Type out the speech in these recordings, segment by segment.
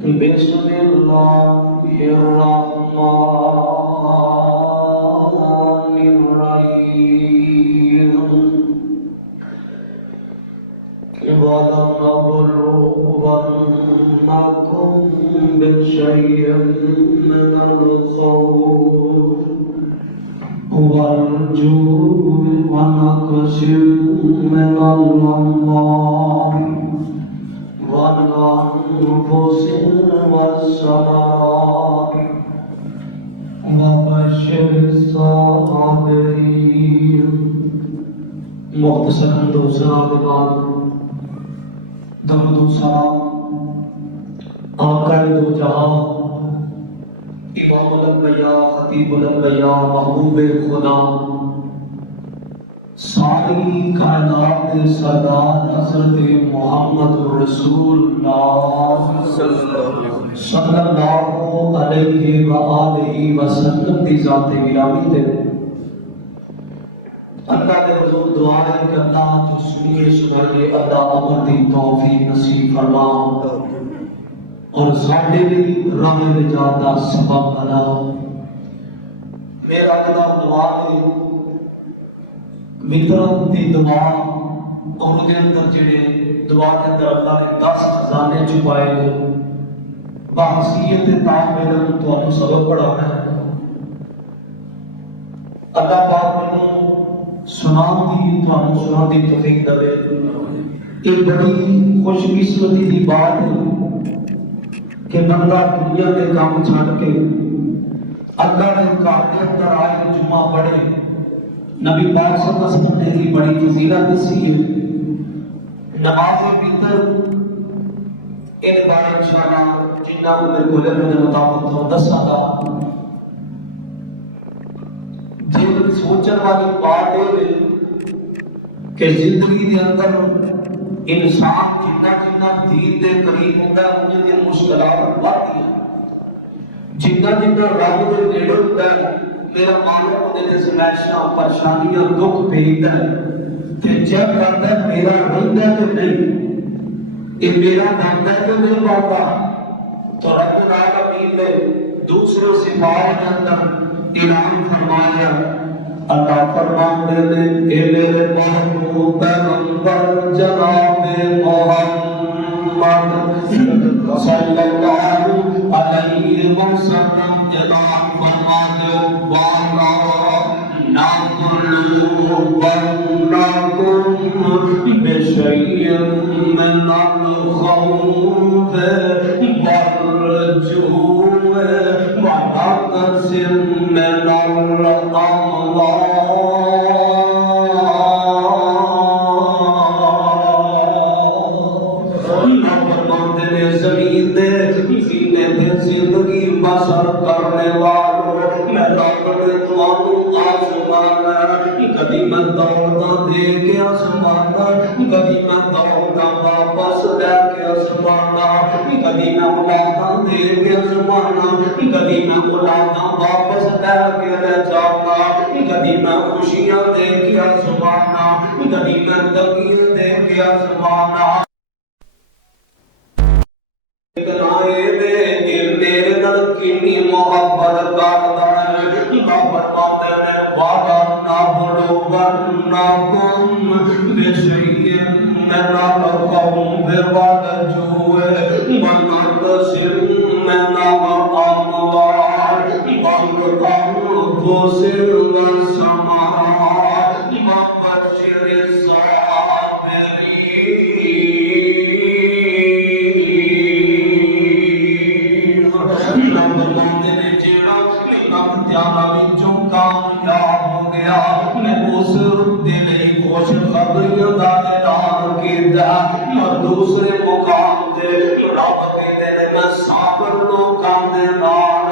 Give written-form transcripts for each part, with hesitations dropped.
بسم الله الرحمن الرحيم ولنبلونكم بشيء من الخوف والجوع ونقص من الأموال والأنفس والثمرات وبشر الصابرين. مختصر حمد و ثنا کے بعد درود و سلام آقا دو جہاں امام الانبیاء خطیب الانبیاء محبوب خدا ساری کائنات کے سردار حضرت محمد رسول اللہ صلی اللہ علیہ وآلہ وسلم کی ذات گرامی تے اللہ کے حضور دعا ہے کہ اللہ جو سنیے سنائے اللہ عمل دی توفیق نصیب فرما اور ساڈے بھی راہ نجات دا سبب بنا. میرا جناب دعا ہے متروں دی دعا اور دے اندر جڑے دعا کے اندر اللہ نے 10 خزانے چھپائے نے بحثیت طالب علم تو ہم سبق پڑھانا ہے. اللہ پاک نے سنان دی تو ہم سنان دی توفیق دے. ایک بڑی خوش قسمتی دی بات ہے کہ بندہ دنیا کے کام چھوڑ کے اللہ نے گھر کے اندر آئے جمعہ پڑھے. نبی پاک صلی اللہ علیہ وسلم نے کی بڑی فضیلت اسی ہے. نماز وتر ان بارے انشاءاللہ جنہ کو میرے کو علم کے مطابق تو دساں گا. جی سوچن والی بات ہے کہ زندگی کے اندر انسان جتنا جتنا دین دے قریب ہوتا ہے انہیں دن مشکلات بڑھتی ہیں. جتنا جتنا رب دے نیڑے ہوتا ہے میرا مالک ہونے کے سمائشاں پریشانیاں دکھ بھیجتا ہے کہ جب کرتا ہے میرا رہتا ہے کہ نہیں یہ میرا بنتا ہے کہ نہیں بنتا. تو رب العالمین نے دوسرے صفات کے اندر اعلان فرمایا. اللہ فرماتے ہیں اے میرے محبوب پیغمبر جناب محمد صلی اللہ علیہ وسلم اعلان فرماتے والا نبلونکم بشیء من الخوف والجوع ونقص من الأموال زندگی بسر کرنے والوں میں رب نے تمہوں آسمانا کبھی میں دوڑتا دے کے آسمانا کبھی میں دوڑتا واپس لے کے آسمانا کبھی میں اولادا دے کے آسمانا کبھی میں اولادا واپس لے کے لے جانا کبھی میں خوشیاں دے کے آسمانا کبھی میں تنگیاں دے کے آسمانا. کنی محبت کرتا ہے فرماتے ہیں وَلَنَبْلُوَنَّكُمْ بِشَيْءٍ مِّنَ الْخَوْفِ وَالْجُوعِ وَنَقْصٍ مِّنَ الْأَمْوَالِ وَالْأَنفُسِ وَالثَّمَرَاتِ وَبَشِّرِ دوسرے مقام دے رب کہتے ہیں میں صابر لوکاں دے نال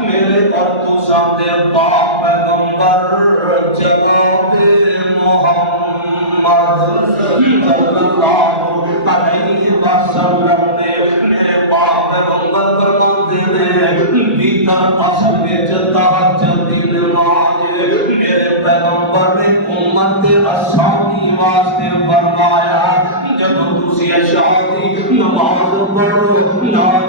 میرے پر تو سامنے پاک پیغمبر جناب محمد صلی اللہ علیہ وسلم نے میرے پاک پیغمبر فرماتے ہیں بیتا اصل کے جتا جلدی نماز میرے پیغمبر نے امت اصحابی واسطے فرمایا جب دوسری اشعاری نماز پڑھو نال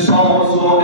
100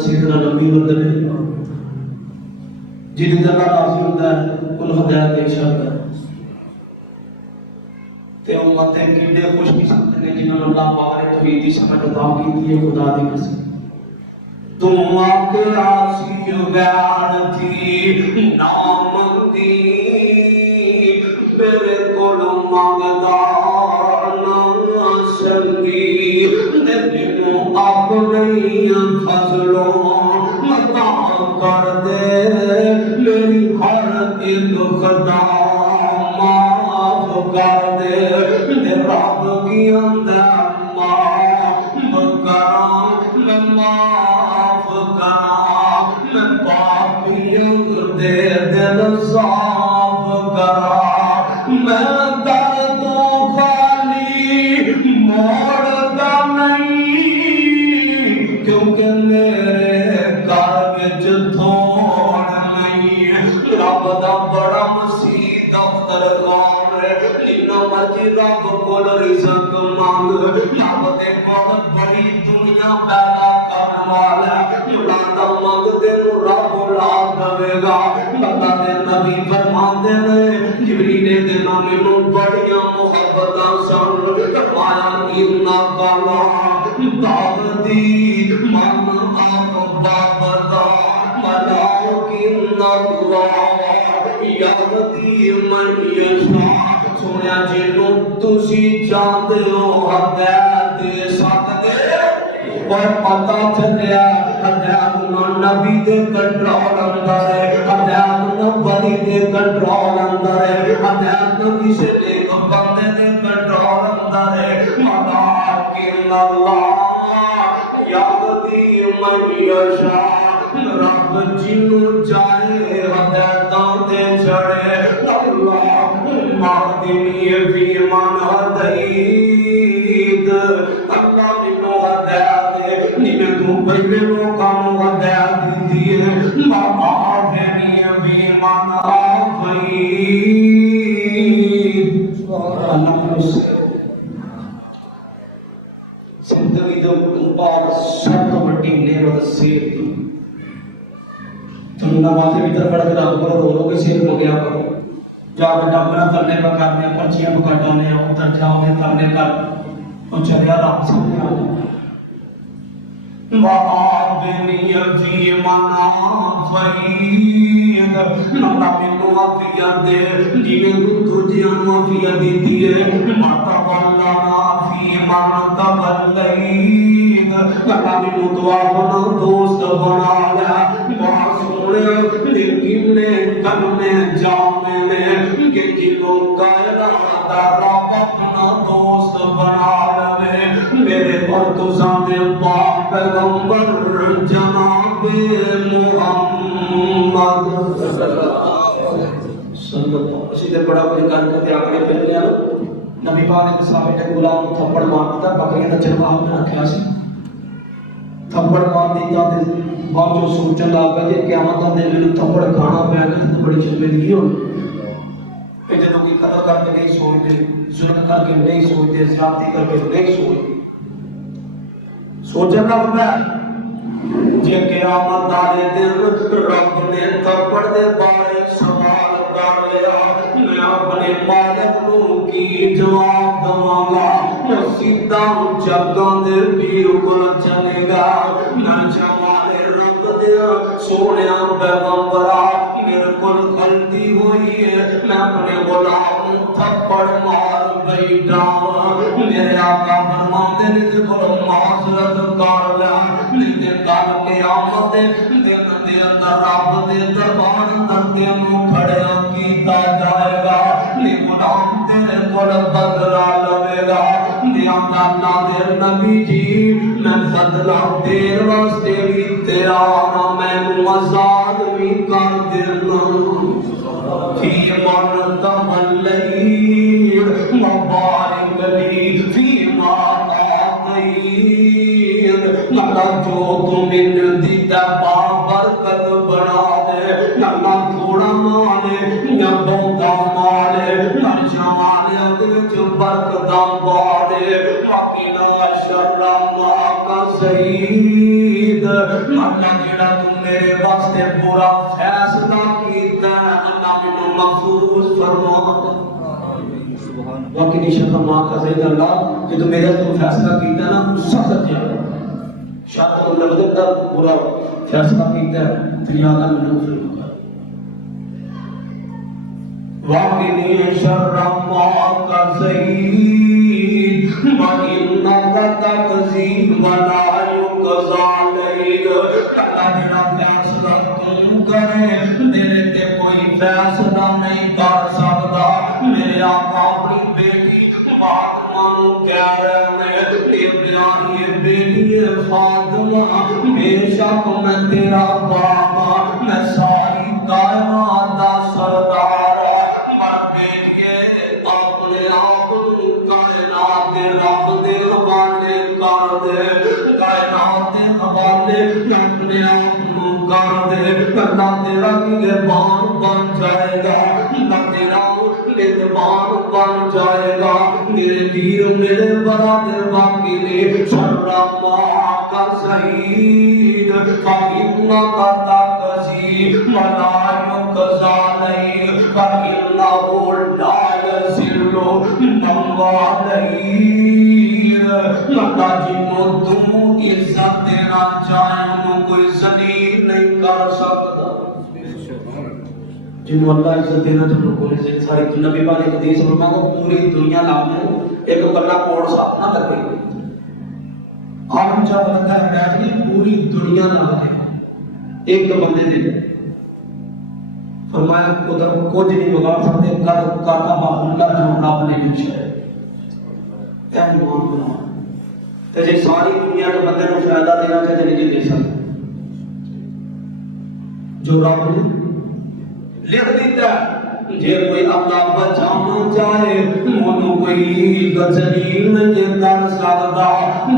سیدنا نبی مردے جدی اللہ راضی ہوتا ہے کل ہدایت ارشاد ہے تے امت کیڑے خوش قسمت نے جنہوں نے اللہ پاک نے توحید کی سمجھ عطا کی ہے خدا دی قسم تم آکے آسی غیر تھی نام دی میرے کول مانگدار نہ سنگی دلوں آپ نہیں فضلوں متا کر دے میری ہر ایک خطا معاف کر دے رب کی اندر معاف کرا میں معاف کرا میں پاپیوں دے دل صاف کرا میں در تو خالی موڑتا نہیں کیونکہ میرے گھر وچ تھوڑ نہیں رب دا بڑا مسیح دفتر کون ہے جنہ مرضی رب کول رزق مانگ رب دے کول بڑی دنیا پیدا کرنے والا ملادا مانگ تینوں رب اولاد دے گا اللہ دے نبی فرماندے نے جبریل دے نام مینوں بڑیاں محبتاں سن فرمایا اننا کالا دعوتی من احبابتا ملائکن اللہ یہدی من یشاء سنیا جنوں تسی چاہتے ہو ہدایت دے سکتے اور پتہ چلیا ہدایت نبی دے کنٹرول اندر ہے ہدایت ولی دے کنٹرول اندر ہے ہدایت کسی نیک بندے دے کنٹرول اندر ہے ملائکن اللہ یہدی من یشاء رب جنوں چاہے ہدایتاں دے چڑھے اللہم اہدنی فیمن ہدیت اللہ مینوں ہدایت دے جویں تو پہلے لوکاں نوں ہدایت دتی ہے وعافنی فیمن عافیت اللہ زندگی دے بعد سب تو بڑی نعمت صحت دی تم نمازیں بھی طرف پڑھ کے رب کرو رو کے صحت ہو گیا کرو جا کے ڈاکٹر کرنے کا کرنے پرچیاں بکاٹانے ادھر جاؤ گے کرنے کا تو چلے رب سامنے آ جائے وَآبِنِيَ فِي مَنَافِيدَ اللہ مینوں عافیت دے جویں تو تجھے عافیت دیتی ہے مَتَوَلَّنَا فِي مَن تَوَلَّيْتَ اللہ مینوں دعا بنا دوست بنا لیا بہت سونے لیکن نے کلمے جامے نے کہ جنوں گائلہ رب اپنا دوست بنا لے میرے مرتضیٰ دے پاک پیغمبر جناب محمد صلی اللہ اسی تے بڑا کوئی کر کے آگے پھر لیا نبی پاک نے صحابہ تے غلام کو تھپڑ مار دیتا بکریاں دا چرواہ نے رکھیا سی تھپڑ مار دیتا تے بعد جو سوچن لگ پیا کہ قیامت دے دن تھپڑ کھانا پے گا تے بڑی شرمندگی ہونی کہ جدوں کوئی قتل کر کے نہیں سوچتے ظلم کر کے نہیں سوچتے زیادتی کر کے نہیں سوچتے سوچنا ہوتا ہے جے قیامت والے دن رب نے تھپڑ دے بارے سوال کر لیا میں اپنے مالک نو کی جواب دواں گا وہ سیدھا جگاں دے بالکل چلے گا نرجا والے رب دے سونیا پیغمبرا میرے کول غلطی ہوئی ہے میں اپنے غلام تھپڑ مار بیٹھا میرے آقا فرماندے نے تے معذرت کر لیا نہیں کل قیامت دن دے اندر رب دے دربار اندر تینوں کھڑیا کیتا جائے گا نہیں غلام تیرے کول بدلہ لوے گا اللہ دے نبی جی میں بدلہ دیر واسطے بھی تیار ہاں میں آزاد بھی کر دینا فی من تولید مبارک لی فی ما اللہ جو تم ان دیتا برکت بنا دے اللہ تھوڑا مالے یا بہتا مالے نرشا مالے ادھر برکت بارے وقیلا شر ما کا صحیح جڑا تو میرے واسطے برا فیصلہ کیتا ہے اللہ مینوں محفوظ فرما واقعی نشان فرما کا سید اللہ کہ تو میرے تو فیصلہ کیتا ہے نا سخت ہے شاید تو لفظ کا برا فیصلہ کیتا ہے تو یا اللہ مینوں فرما واقعی شر ما کا سید وَإِنَّكَ تَقْضِي وَلَا يُقْضَى عَلَيْكَ اللہ جڑا فیصلہ تم کرے تیرے تے کوئی فیصلہ نہیں کر سکتا میرے آقا اپنی بیٹی فاطمہ نو کہہ رہے ہیں اے پیاری بیٹی فاطمہ بے شک میں تیرا باپ میں ساری کائنات دا سردار نہ تیرا نگہبان بن جائے گا نہ تیرا نگہبان بن جائے گا میرے دیر میرے برادر باقی نے شر ما کا سعید فَإِنَّكَ تَقْضِي وَلَا يُقْضَى عَلَيْكَ فَإِنَّهُ لَا يَذِلُّ مَن وَالَيْهِ اللہ جنوں تم عزت دینا چاہے کوئی ذلیل نہیں کر سکتا جنہوں اللہ عزت دینا چاہے کوئی ذلیل ساری نبی پاک ایک حدیث فرما کو پوری دنیا نام ایک کلا کوڑ صاف نہ کر گئی ہم جب لگتا ہے بیٹھنی پوری دنیا نام ایک بندے دے فرمایا ادھر کچھ نہیں بگاڑ سکتے کر کاٹا محلہ جو رب نے پوچھا ہے اے ایمان بنا تے جے ساری دنیا کے بندے کو فائدہ دینا چاہے نہیں دے سکتے جو رب نے لکھ دیتا ہے جے کوئی اللہ بچانا چاہے انہوں کوئی ذلیل نہیں کر سکتا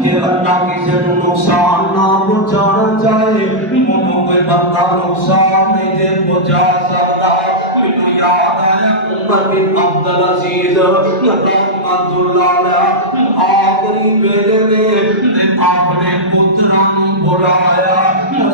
جے اللہ کسی کو نقصان نہ پہنچانا چاہے انہوں کوئی بندہ نقصان نہیں دے پہنچا سکتا مجھے یاد آیا عمر بن عبدالعزیز رحمۃ اللہ علیہ آخری ویلے نے اپنے پتران بلایا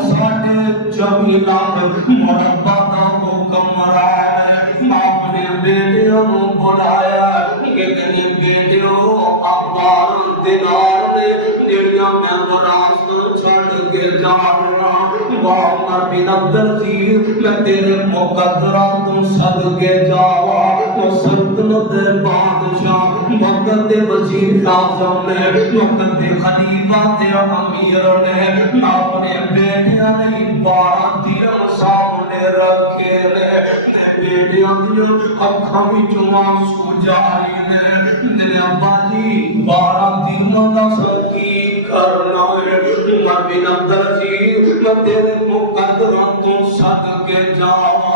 ساڑھے 24 لاکھ مربع کا حکم رائے اپنے بیٹیوں بلایا کہ تنی بیٹیوں اپار دینار نے جڑیاں میں وراثت چھڑ کے جا رہا عمر بن عبدالعزیز میں تیرے مقدرات صدقے جاوا تو سلطنت بادشاہ وقت وزیر اعظم نے وقت خلیفہ تے امیر نے اپنے بیٹیاں نے 12 درہم سامنے رکھے نے بیٹیاں دی اکھاں وچوں آنسو جاری نے میرے ابا جی 12 درہم دا سکی کرنا ہے عمر بن عبدالعزیز میں تیرے مقدرات تو صدقے جاوا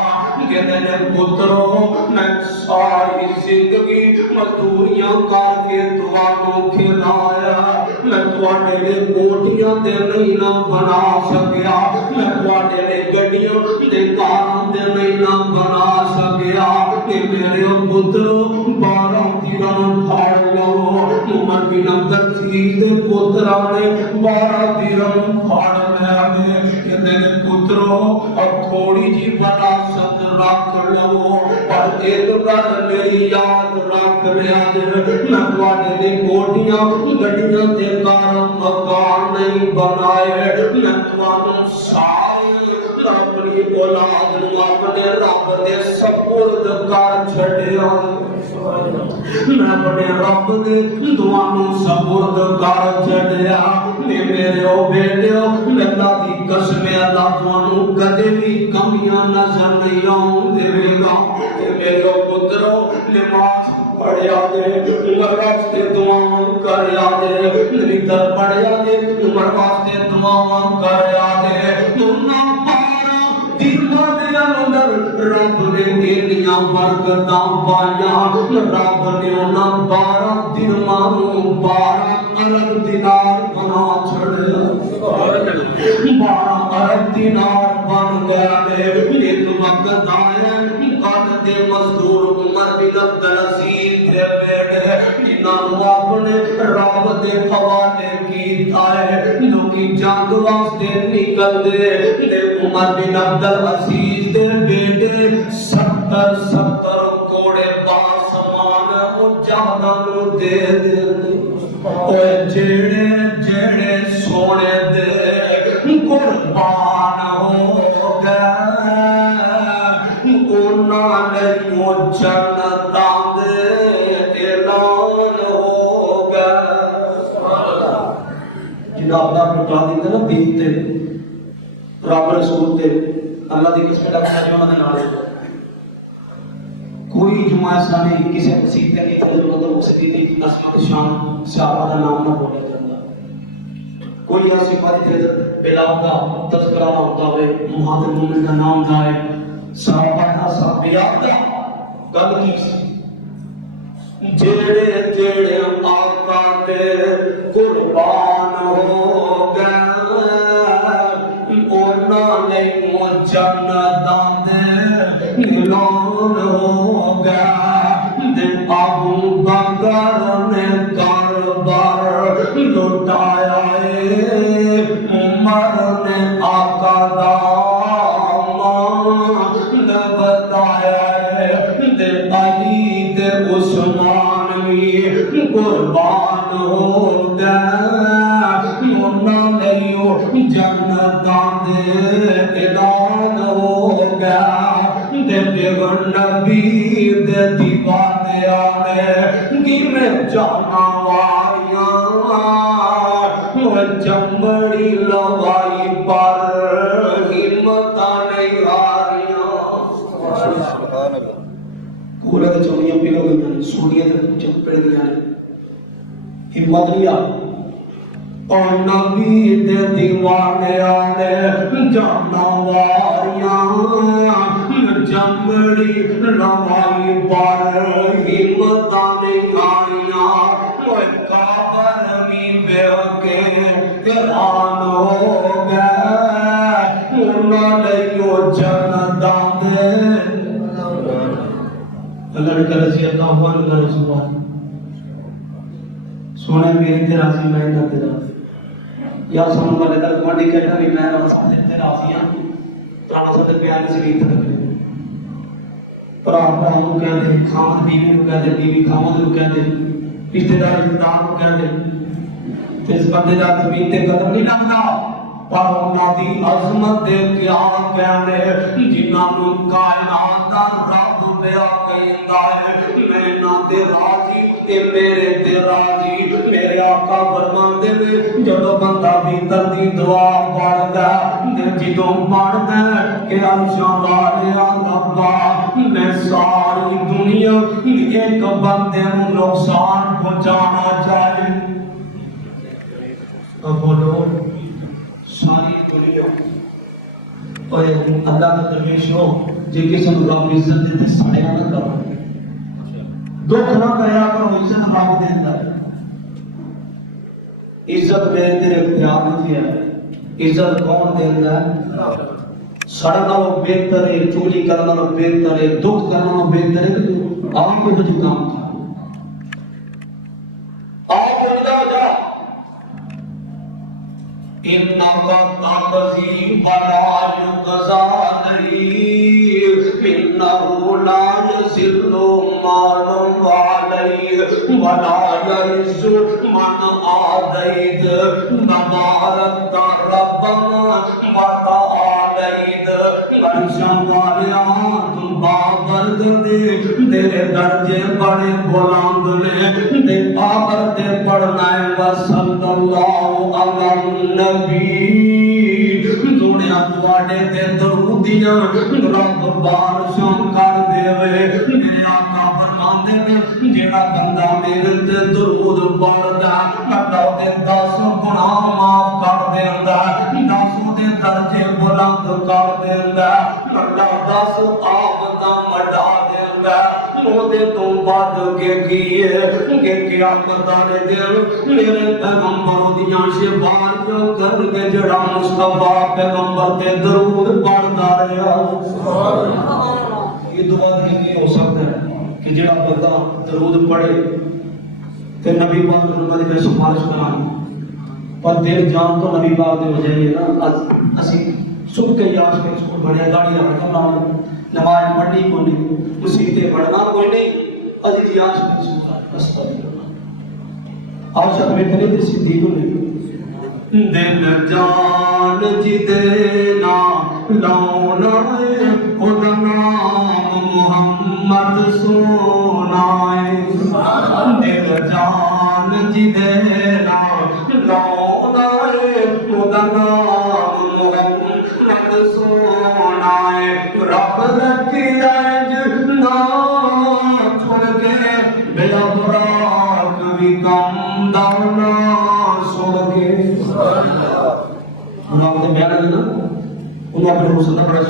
کہ میرے پتروں میں ساری زندگی مزدوریاں کر کے تمہاروں کھلایا میں تمہارے لئے کوٹیاں دے نہیں نہ بنا سکیا میں تمہارے لئے گڑیاں دے کاروں دے نہیں نہ بنا سکیا کہ میرے پتروں 12 درہم پھاڑ لو عمر بن عبدالعزیز دے پترہ نے 12 درہم پھاڑ لیا کہ میرے پتروں اب تھوڑی جی بنا سکتا رکھ لو اور ایک بار میری یاد رکھ لیا میں تواڈے لئی کوٹیاں گڈیاں تے کار مکان نہیں بنائے میں تانوں سال اپنی اولاد نوں اپنے رب دے سپرد کر چھڈیا میں اپنے رب دے دعاوں سپرد کر چھڈیا میرے او بیٹیو اللہ دی قسم اللہ تانوں کدے بھی کمیاں نظر نہیں آؤں دے گا میرے پترو نماز پڑھیا دے عمر واسطے دعاواں کریا دے نریتر پڑھیا دے عمر واسطے دعاواں کریا دے تنا پارا دلوں دے اندر رب نے انیاں برکتاں پائیاں رب نے انہاں 12 درہماں نوں 12 ارب دینار بنا چھڑیا 12 ارب دینار بن گیا ایک وقت آیا قد دے مزدور عمر بن عبدالعزیز دے بیٹھے جنہاں نوں اپنے رب دے حوالے کیتا ہے جو کہ جنگ واسطے نکل دے عمر بن عبد العزیز دے بیٹے 70 کوڑے باسمان مجاہداں نوں دے دے اوے جڑے جڑے سونے دے قربان ہو گئے انہاں نے جنتاں دے اعلان ہو گئے جنہاں اپنا پٹا دیتے نا دین تے رب رسول تے اللہ دی قسم دا کھانے انہاں دے نال کوئی جمعہ ایسا نہیں کسی مسیح تے نہیں مطلب اس دی عظمت شان صحابہ دا نام نہ بولیا جاتا کوئی ایسی بات ہے بلاؤ کا تذکرہ ہوتا ہے مہاتم مومن کا نام تھا ہے صحابہ کا صحابیات کا گل کی جڑے جڑے آقا دے قربان ہو گئے انہاں نے جنتاں دے اعلان ہو گیا ابو بکر نے کعبہ لٹایا عمر نے آقا دا مان بتایا علی تے عثمان بھی قربان ہو گئے انہاں نے جنتاں دے اعلان ہو گیا نبی دے دیوانے آنے کی میں جانا واریاں چمڑی لوائی پر ہمتاں نہیں ہاریاں پورا تے چوڑیاں پیلو گئیاں سوڑیاں تے چپڑ گئیاں ہمت لیا اور نبی دے دیوانے آنے جانا واریاں چمڑی لوائی پر ہمتاں نہیں ہاریاں قبر میں بیٹھ کے حیران ہو گئے انہاں نے جنتاں دے اللہ نے کہا رضی اللہ عنہ رسول سونے میری تے راضی میں نہ تیرا یا سن والے دا گوانڈی کہنا بھی میں رب سے تے راضی ہاں پرانا سد بیان سے ریت رکھے پرانا نوں کہہ دے خامد بیوی نوں کہہ دے بیوی خامد نوں کہہ دے رشتہ دار رشتہ دار نوں کہہ دے تے اس بندے دا زمین تے قدم نہیں لگدا پر انہاں دی عظمت دے کیا کہنے جنہاں نوں کائنات دا رب لیا کہندا ہے میں انہاں تے راضی تے میرے تے راضی میرے آقا فرماندے نے جدوں بندہ بھیتر دی دعا پڑھدا جدوں پڑھدا کہ عرشاں والے ربا میں ساری دنیا ایک بندے نوں نقصان پہنچانا چاہیے بولو ساری دنیا اوے اللہ کا درویش ہو جے کسی نوں رب عزت دے تے سڑیا نہ کرو دکھ نہ کریا کرو عزت رب دیندا ہے عزت دے تیرے اختیار میں ہے عزت کون دیندا ہے سڑنا وہ بہتر ہے چولی کرنا وہ بہتر ہے دکھ کرنا وہ بہتر ہے آپ کو جو کام تھا آپ کو جا جا انکا تقضی ولا یقضا علیہ انہو لا یذل مال علیہ ولا یعز من عادیت تبارک ربنا وتعالیت عرشاں والیاں تم بابرد دے تیرے درجے بڑے بلند نے تے بابرد پڑھنا ہے وصلی اللہ علی النبی دنیا تواڈے تے درودیاں رب بارشاں کر دے میرے آقا فرماندے نے جیڑا بندہ میرے تے درود پڑھدا اللہ دے 10 گناہ معاف کر دیندا 10 دے درجے بلند کر دیندا اللہ 10 آمداں مٹا دیندا مودے تو بعد کے کیے کہ قیامت والے دن میرے پیغمبر دیاں شفاعتاں کر کے جڑا مصطفی پیغمبر تے درود پڑھدا رہیا یہ دعا نہیں ہو سکتا ہے کہ جڑا بندہ درود پڑھے تے نبی پاک فرماتے ہیں سفارش کرانی پر دل جان تو نبی پاک دے ہو جائیے نا اسی صبح کے یاش کے سکول بڑھیا گاڑی رکھنا نام نماز پڑھنی کو نہیں مسیحتے پڑھنا کوئی نہیں ازی یاش کے سکول استغفر آج میں کرے تے صدیق نے دل جان جی دینا لاؤنا خود نام محمد سونا دل جان جی دینا لاؤنا خود نام محمد سونا رب رکھیا جنا چھوڑ کے بلا براک بھی کم دانا سوڑ کے انہوں نے بیان ہے نا انہوں اپنے حسن کا بڑا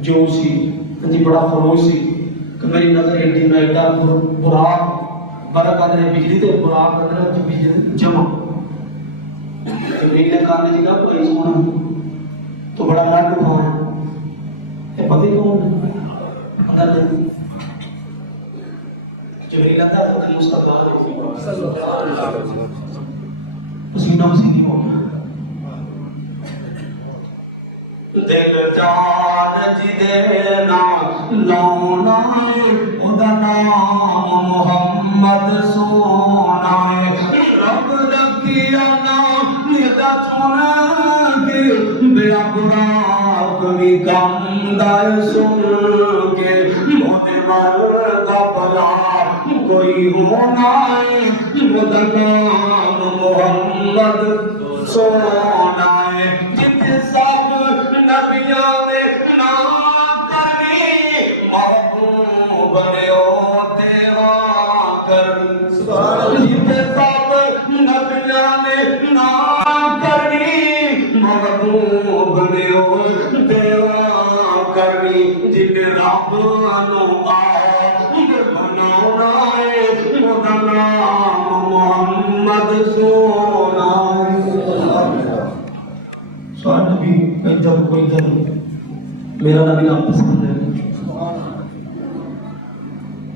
جو سی کنجی بڑا خروش سی کہ میری نظر ایڈی میں ایڈا براک برک آدھنے بجلی تے براک آدھنے بجلی جمع جبریل نے کہا جی کا کوئی سونا تو بڑا ناک اٹھایا یہ پتہ ہی کون اندر نہیں جبریل آتا ہے تو مصطفیٰ صلی اللہ علیہ وسلم پسینہ پسینی ہو گیا دل جان جی دینا لاؤنا خدا نام محمد سونا رب رکھیا نام ندا چون کے بیا براک بھی کم دائے سن کے مونے مرد بلا کوئی ہونا خدا نام محمد سونا جتنے سب نبیوں نے نام کرنی محبوب نے او تیرا کرنی جتنے سب نبیوں نے نام کرنی محبوب نے او تیرا کرنی جتنے رب نو بناؤنا ہے خدا نام محمد سونا سوال نبی ادھر کوئی ادھر میرا نبی آپ پسند ہے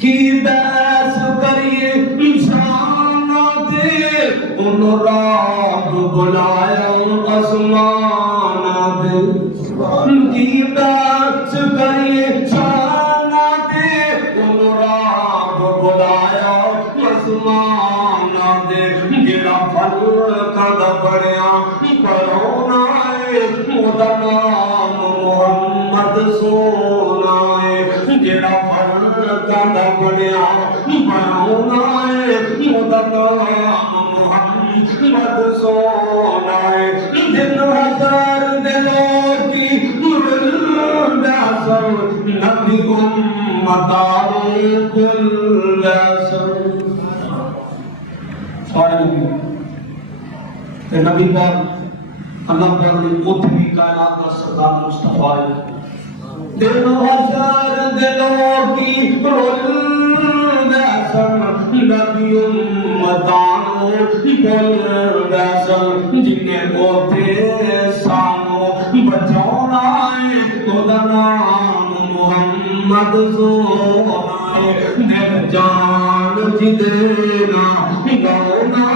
کی بحث کریے انسان دے ان رب بلایا آسمان دے کی بحث کریے انسان دے ان رب بلایا آسمان دے گرا پھل کا بڑیا کرونا خدا نام محمد سونا جڑا پھل کا بنیا بناؤنا خدا نام محمد سونا جن ہزار دلوں کی سر نبی امتاروں کل سر سوال نبی پاک اللہ پر اتنی کائنات کا سردار مصطفیٰ دلوں ہزار دلوں کی رول دسن نبی امتانوں کل دسن جنہیں ہوتے سانوں بچاؤنا خدا نام محمد سونا دل جان جی دینا گونا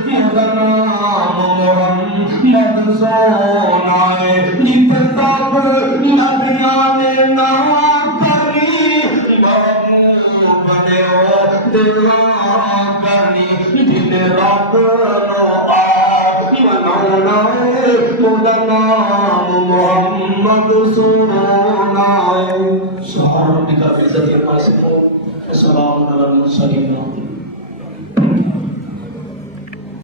خدا نام محمد سونا جت تب نبیاں نے نام کرنی محبوب نے او دلا کرنی جن رب نو آپ مناؤنا خدا نام محمد سونا سبحان ربک رب العزت عما یصفون وسلام علی المرسلین